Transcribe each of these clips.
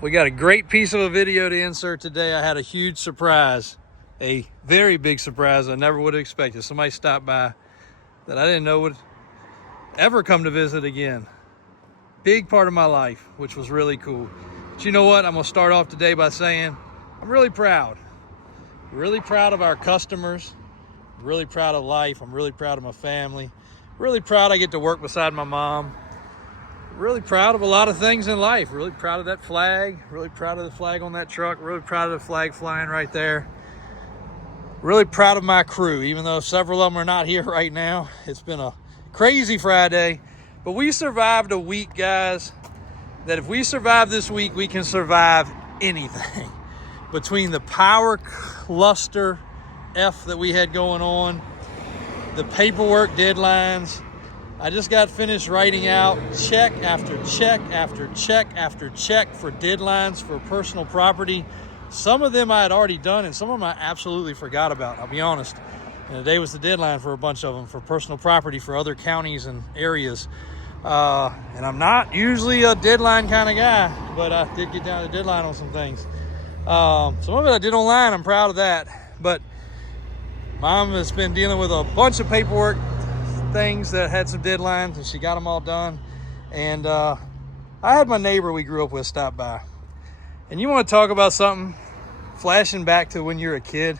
We got a great piece of a video to insert today. I had a huge surprise, a very big surprise I never would have expected. Somebody stopped by that I didn't know would ever come to visit again. Big part of my life, which was really cool. But you know what? I'm gonna start off today by saying I'm really proud. Really proud of our customers. Really proud of life. I'm really proud of my family. Really proud I get to work beside my mom. Really proud of a lot of things in life. Really proud of that flag. Really proud of the flag on that truck. Really proud of the flag flying right there. Really proud of my crew, even though several of them are not here right now. It's been a crazy Friday, but we survived a week, guys, that if we survive this week, we can survive anything. Between the power cluster F that we had going on, the paperwork deadlines, I just got finished writing out check after check after check after check for deadlines for personal property. Some of them I had already done, and some of them I absolutely forgot about, I'll be honest. And today was the deadline for a bunch of them for personal property for other counties and areas. And I'm not usually a deadline kind of guy, but I did get down to the deadline on some things. Some of it I did online, I'm proud of that. But Mom has been dealing with a bunch of paperwork things that had some deadlines, and she got them all done. And I had my neighbor we grew up with stop by. And you want to talk about something flashing back to when you're a kid?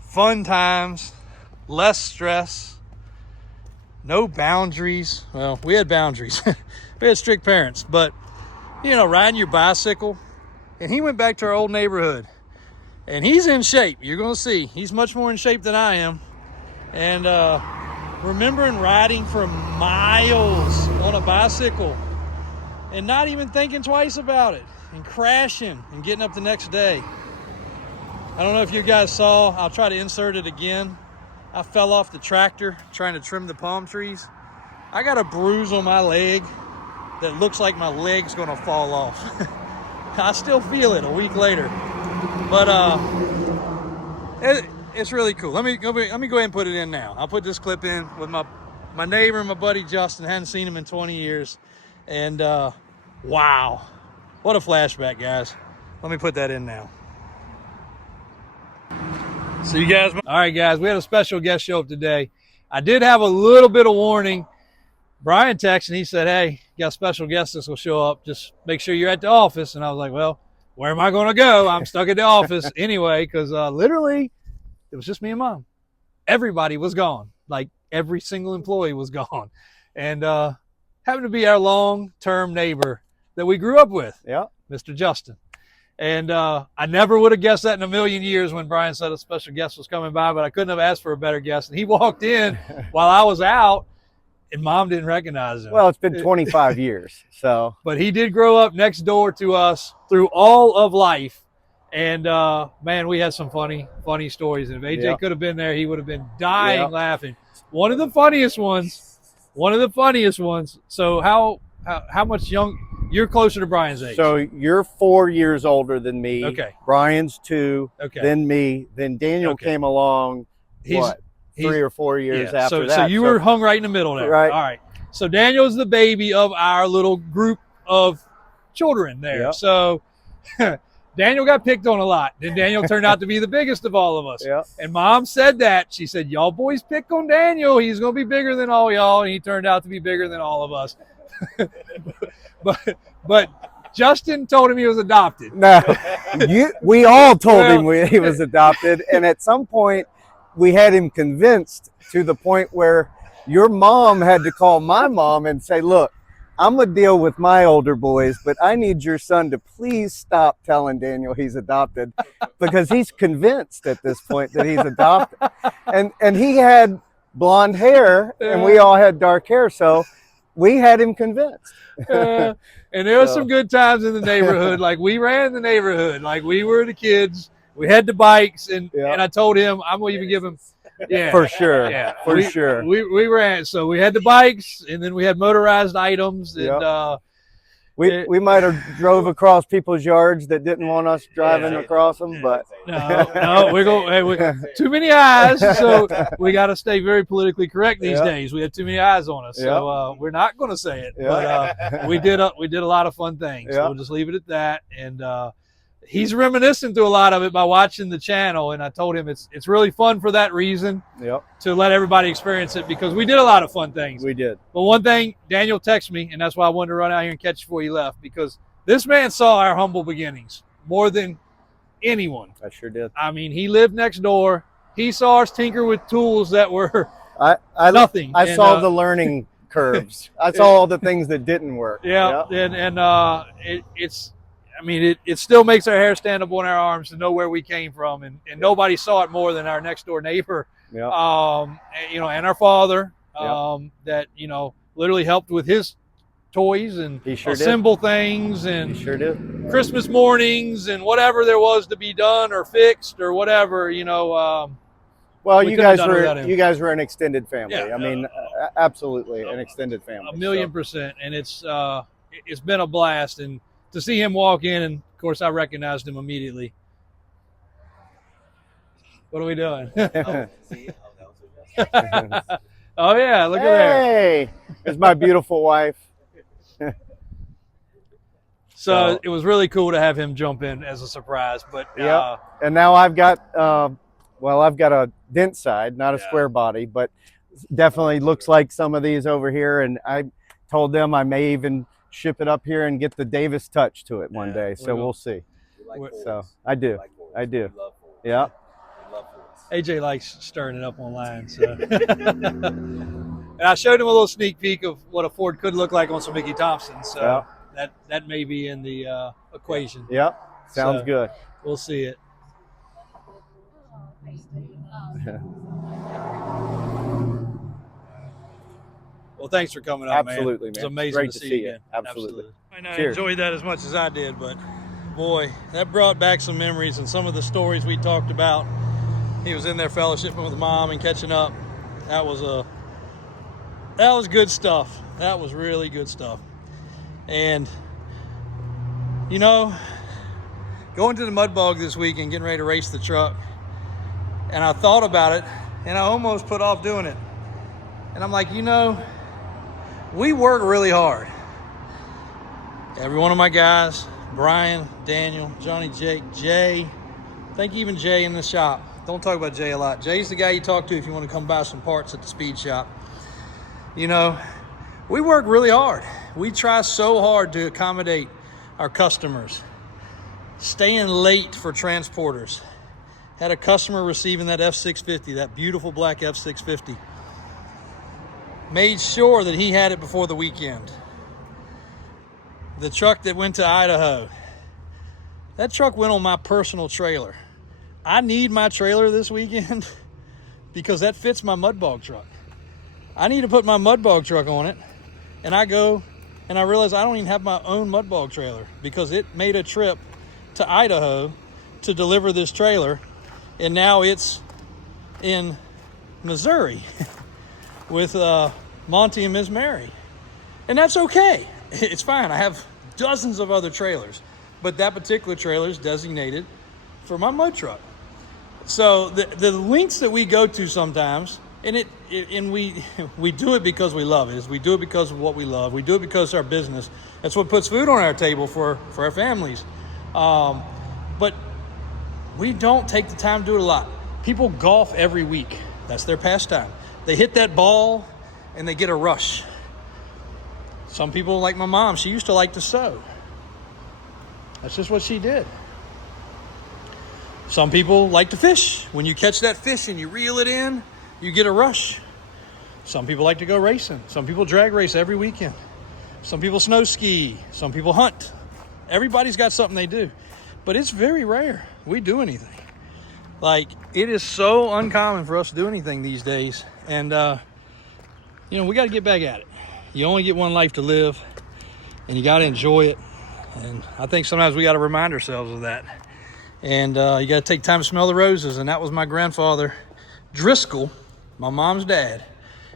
Fun times, less stress, no boundaries. Well, we had boundaries. We had strict parents, but you know, riding your bicycle. And he went back to our old neighborhood, and he's in shape. You're going to see he's much more in shape than I am. And remembering riding for miles on a bicycle and not even thinking twice about it, and crashing and getting up the next day. I don't know if you guys saw, I'll try to insert it again. I fell off the tractor trying to trim the palm trees. I got a bruise on my leg that looks like my leg's gonna fall off. I still feel it a week later. But it's really cool. Let me go ahead and put it in now. I'll put this clip in with my neighbor and my buddy Justin. Hadn't seen him in 20 years. And wow, what a flashback, guys. Let me put that in now. So you guys, all right, guys, we had a special guest show up today. I did have a little bit of warning. Brian texted, he said, hey, you got a special guest that will show up. Just make sure you're at the office. And I was like, well, where am I going to go? I'm stuck at the office anyway, because literally it was just me and Mom. Everybody was gone. Like every single employee was gone. And happened to be our long-term neighbor that we grew up with, Mr. Justin. And I never would have guessed that in a million years when Brian said a special guest was coming by, but I couldn't have asked for a better guest. And he walked in while I was out, and Mom didn't recognize him. Well, it's been 25 years, so. But he did grow up next door to us through all of life. And, man, we had some funny stories. And if AJ could have been there, he would have been dying laughing. One of the funniest ones. So how much you're closer to Brian's age? So you're 4 years older than me. Okay. Brian's 2, then me. Then Daniel came along, He's 3 or 4 years after that. So you were hung right in the middle there. Right. All right. So Daniel's the baby of our little group of children there. Yep. So Daniel got picked on a lot. Then Daniel turned out to be the biggest of all of us. Yep. And Mom said that. She said, y'all boys pick on Daniel. He's going to be bigger than all y'all. And he turned out to be bigger than all of us. But Justin told him he was adopted. No, we all told him he was adopted. And at some point, we had him convinced to the point where your mom had to call my mom and say, look, I'm going to deal with my older boys, but I need your son to please stop telling Daniel he's adopted, because he's convinced at this point that he's adopted. And he had blonde hair and we all had dark hair. So we had him convinced. And there were some good times in the neighborhood. Like we ran the neighborhood. Like we were the kids. We had the bikes. And I told him, I'm going to even give him. Yeah. For sure. Yeah. For sure. We ran. So we had the bikes, and then we had motorized items. And We might have drove across people's yards that didn't want us driving across them, but no, we're going. Hey, too many eyes, so we got to stay very politically correct these days. We have too many eyes on us, so we're not going to say it. But we did a lot of fun things. So we'll just leave it at that. And he's reminiscing through a lot of it by watching the channel, and I told him it's really fun for that reason. To let everybody experience it, because we did a lot of fun things. We did. But one thing, Daniel texted me, and that's why I wanted to run out here and catch you before you left, because this man saw our humble beginnings more than anyone. I sure did. I mean, he lived next door. He saw us tinker with tools that were nothing. I saw the learning curves. I saw all the things that didn't work. It still makes our hair stand up on our arms to know where we came from, and nobody saw it more than our next door neighbor. And our father, that literally helped with his toys and assemble things, and he sure did. Christmas mornings and whatever there was to be done or fixed or whatever. Well, you guys were an extended family. I mean, absolutely an extended family. 1,000,000%, and it's been a blast. And to see him walk in, and of course I recognized him immediately. What are we doing? Oh yeah, look at there. Hey, it's my beautiful wife. So it was really cool to have him jump in as a surprise. But and now I've got I've got a dent side, not a square body, but definitely looks like some of these over here. And I told them I may even ship it up here and get the Davis touch to it one day. So we'll see. So I do. Yeah. AJ likes stirring it up online. So. And I showed him a little sneak peek of what a Ford could look like on some Mickey Thompson. So that may be in the equation. Yep. Sounds good. We'll see it. Well, thanks for coming on, Absolutely, man. man. It's amazing Great to see you again. Absolutely. I enjoyed that as much as I did, but boy, that brought back some memories and some of the stories we talked about. He was in there fellowshipping with mom and catching up. That was good stuff. That was really good stuff. And going to the mud bog this week and getting ready to race the truck, and I thought about it, and I almost put off doing it. And I'm like, we work really hard. Every one of my guys, Brian, Daniel, Johnny, Jake, Jay, I think even Jay in the shop. Don't talk about Jay a lot. Jay's the guy you talk to if you want to come buy some parts at the speed shop. We work really hard. We try so hard to accommodate our customers. Staying late for transporters. Had a customer receiving that F650, that beautiful black F650. Made sure that he had it before the weekend. The truck that went to Idaho, that truck went on my personal trailer. I need my trailer this weekend because that fits my mud bog truck. I need to put my mud bog truck on it, and I go and I realize I don't even have my own mud bog trailer because it made a trip to Idaho to deliver this trailer, and now it's in Missouri with Monty and Miss Mary. And that's okay. It's fine. I have dozens of other trailers, but that particular trailer is designated for my mud truck. So the lengths that we go to sometimes, and we do it because we love it. We do it because of what we love. We do it because it's our business. That's what puts food on our table for our families. But we don't take the time to do it a lot. People golf every week. That's their pastime. They hit that ball and they get a rush. Some people, like my mom, she used to like to sew. That's just what she did. Some people like to fish. When you catch that fish and you reel it in, you get a rush. Some people like to go racing. Some people drag race every weekend. Some people snow ski. Some people hunt. Everybody's got something they do. But it's very rare we do anything. Like, it is so uncommon for us to do anything these days. And, we got to get back at it. You only get one life to live, and you got to enjoy it. And I think sometimes we got to remind ourselves of that. And you got to take time to smell the roses. And that was my grandfather, Driscoll, my mom's dad.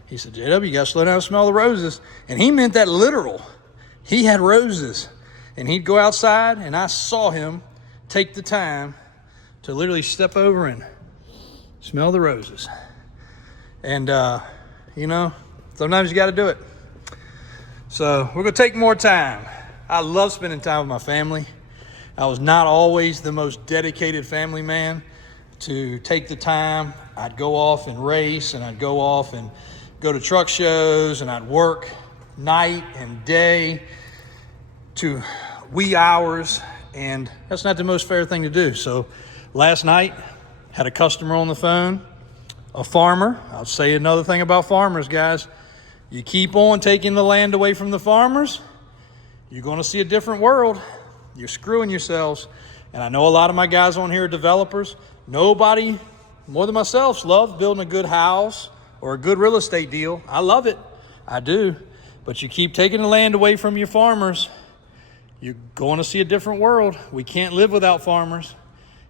He said, JW, you got to slow down and smell the roses. And he meant that literal. He had roses. And he'd go outside, and I saw him take the time to literally step over and smell the roses. And, you know, sometimes you got to do it. So we're going to take more time. I love spending time with my family. I was not always the most dedicated family man to take the time. I'd go off and race, and I'd go off and go to truck shows, and I'd work night and day to wee hours, and that's not the most fair thing to do. So last night, had a customer on the phone, a farmer. I'll say another thing about farmers, guys. You keep on taking the land away from the farmers, you're going to see a different world. You're screwing yourselves. And I know a lot of my guys on here are developers. Nobody more than myself loves building a good house or a good real estate deal. I love it. I do. But you keep taking the land away from your farmers, you're going to see a different world. We can't live without farmers.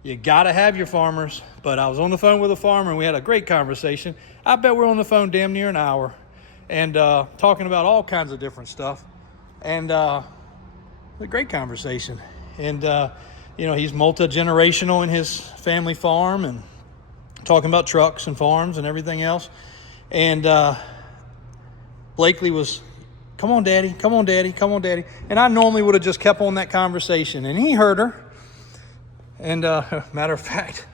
You got to have your farmers. But I was on the phone with a farmer, and we had a great conversation. I bet we're on the phone damn near an hour, and talking about all kinds of different stuff. And a great conversation. And, you know, he's multi-generational in his family farm, and talking about trucks and farms and everything else. And Blakely was, come on, Daddy, come on, Daddy, come on, Daddy. And I normally would have just kept on that conversation. And he heard her. And matter of fact,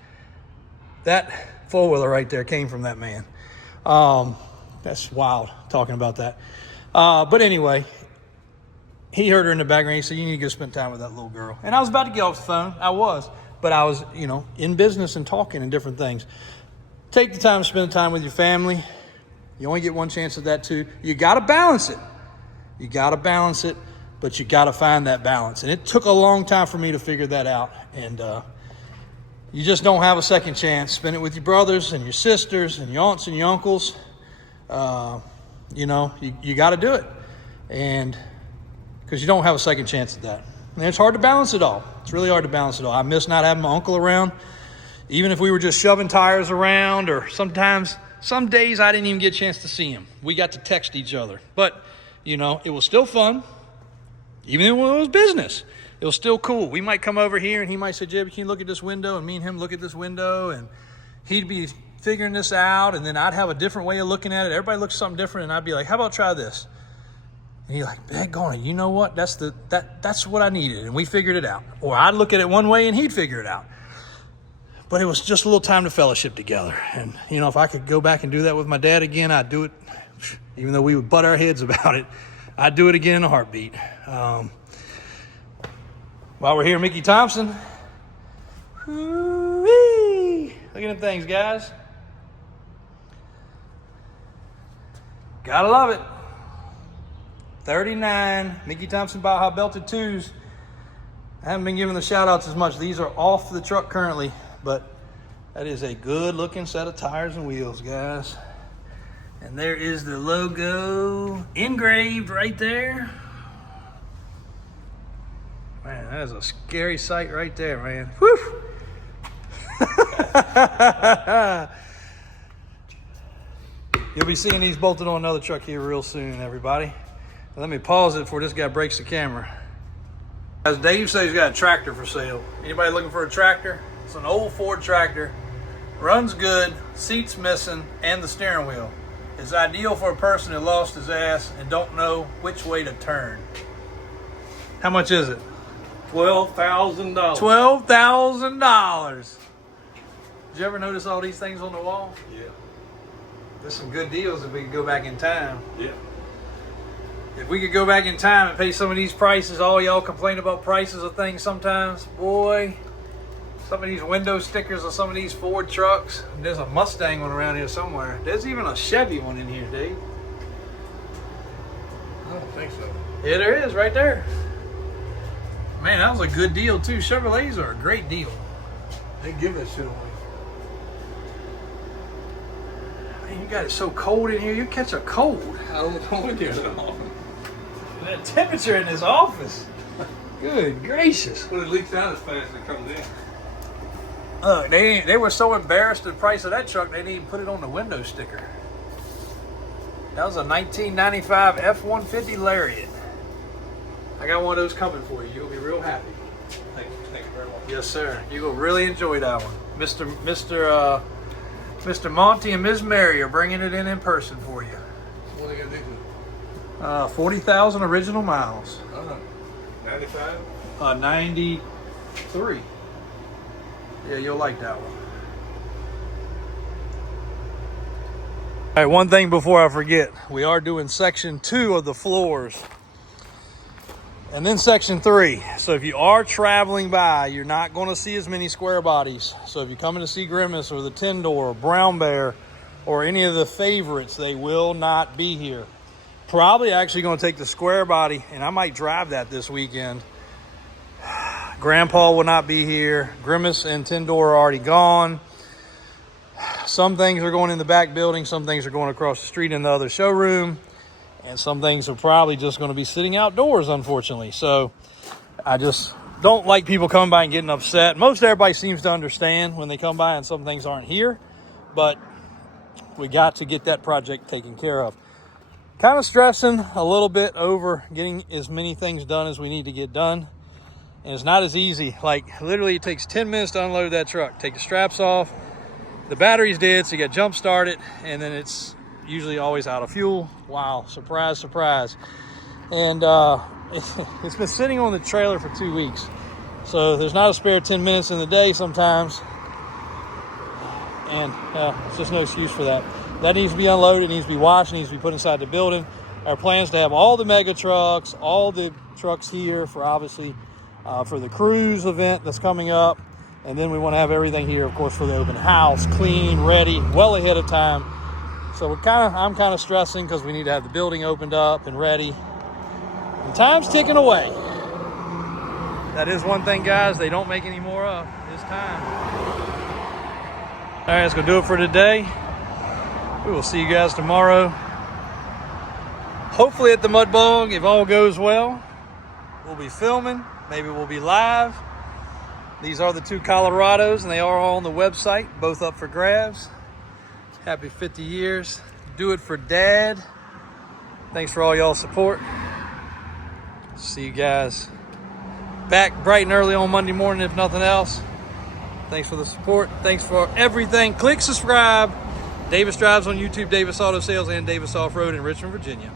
that four-wheeler right there came from that man. That's wild, talking about that. But anyway, he heard her in the background. He said, you need to go spend time with that little girl. And I was about to get off the phone. I was. But I was, you know, in business and talking and different things. Take the time to spend time with your family. You only get one chance at that too. You got to balance it. You got to balance it, but you got to find that balance. And it took a long time for me to figure that out. And you just don't have a second chance. Spend it with your brothers and your sisters and your aunts and your uncles. You know, you got to do it. And because you don't have a second chance at that. And it's hard to balance it all. It's really hard to balance it all. I miss not having my uncle around. Even if we were just shoving tires around, or sometimes, some days I didn't even get a chance to see him. We got to text each other. But, you know, it was still fun. Even when it was business, it was still cool. We might come over here and he might say, Jeb, can you look at this window? And me and him look at this window, and he'd be figuring this out. And then I'd have a different way of looking at it. Everybody looks something different. And I'd be like, how about try this? And he's like, daggone it, you know what? That's what I needed. And we figured it out. Or I'd look at it one way and he'd figure it out. But it was just a little time to fellowship together. And, you know, if I could go back and do that with my dad again, I'd do it. Even though we would butt our heads about it, I'd do it again in a heartbeat. While we're here, Mickey Thompson. Woo-wee. Look at them things, guys. Gotta love it. 39 Mickey Thompson Baja Belted 2s. I haven't been giving the shout outs as much. These are off the truck currently, but that is a good looking set of tires and wheels, guys. And there is the logo engraved right there. Man, that is a scary sight right there, man. Whew. You'll be seeing these bolted on another truck here real soon, everybody. Let me pause it before this guy breaks the camera. As Dave says, he's got a tractor for sale. Anybody looking for a tractor? It's an old Ford tractor. Runs good, seats missing, and the steering wheel. It's ideal for a person who lost his ass and don't know which way to turn. How much is it? $12,000. $12,000. Did you ever notice all these things on the wall? Yeah. There's some good deals if we could go back in time. Yeah. If we could go back in time and pay some of these prices, all y'all complain about prices of things sometimes. Boy, some of these window stickers of some of these Ford trucks. There's a Mustang one around here somewhere. There's even a Chevy one in here, Dave. I don't think so. Yeah, there is, right there. Man, that was a good deal too. Chevrolets are a great deal. They give that shit away. Man, you got it so cold in here, you catch a cold. I don't go in there at all. That temperature in this office. Good gracious. But it leaks out as fast as it comes in. They were so embarrassed at the price of that truck, they didn't even put it on the window sticker. That was a 1995 F-150 Lariat. I got one of those coming for you. You'll be real happy. Thank you very much. Yes, sir. You will really enjoy that one. Mr. Monty and Ms. Mary are bringing it in person for you. What are they gonna do to it? 40,000 original miles. 95? 93. Yeah, you'll like that one. All right, one thing before I forget. We are doing section 2 of the floors. And then section 3. So if you are traveling by, you're not going to see as many square bodies. So if you're coming to see Grimace or the 10-door or Brown Bear or any of the favorites, they will not be here. Probably actually going to take the square body, and I might drive that this weekend. Grandpa will not be here. Grimace and 10-door are already gone. Some things are going in the back building. Some things are going across the street in the other showroom. And some things are probably just going to be sitting outdoors, unfortunately. So I just don't like people coming by and getting upset. Most everybody seems to understand when they come by and some things aren't here. But we got to get that project taken care of. Kind of stressing a little bit over getting as many things done as we need to get done. And it's not as easy. Like, literally, it takes 10 minutes to unload that truck. Take the straps off. The battery's dead, so you got jump started. And then it's usually always out of fuel. Wow, surprise, surprise. And it's been sitting on the trailer for 2 weeks. So there's not a spare 10 minutes in the day sometimes. And it's just no excuse for that. That needs to be unloaded, it needs to be washed, it needs to be put inside the building. Our plan is to have all the mega trucks, all the trucks here for obviously for the cruise event that's coming up. And then we want to have everything here, of course, for the open house, clean, ready, well ahead of time. So I'm kind of stressing because we need to have the building opened up and ready. And time's ticking away. That is one thing, guys, they don't make any more of is time. All right, that's going to do it for today. We will see you guys tomorrow. Hopefully at the Mud Bog, if all goes well. We'll be filming. Maybe we'll be live. These are the 2 Colorados, and they are all on the website, both up for grabs. Happy 50 years. Do it for Dad. Thanks for all y'all's support. See you guys back bright and early on Monday morning, if nothing else. Thanks for the support. Thanks for everything. Click subscribe. Davis Drives on YouTube, Davis Auto Sales, and Davis Off-Road in Richmond, Virginia.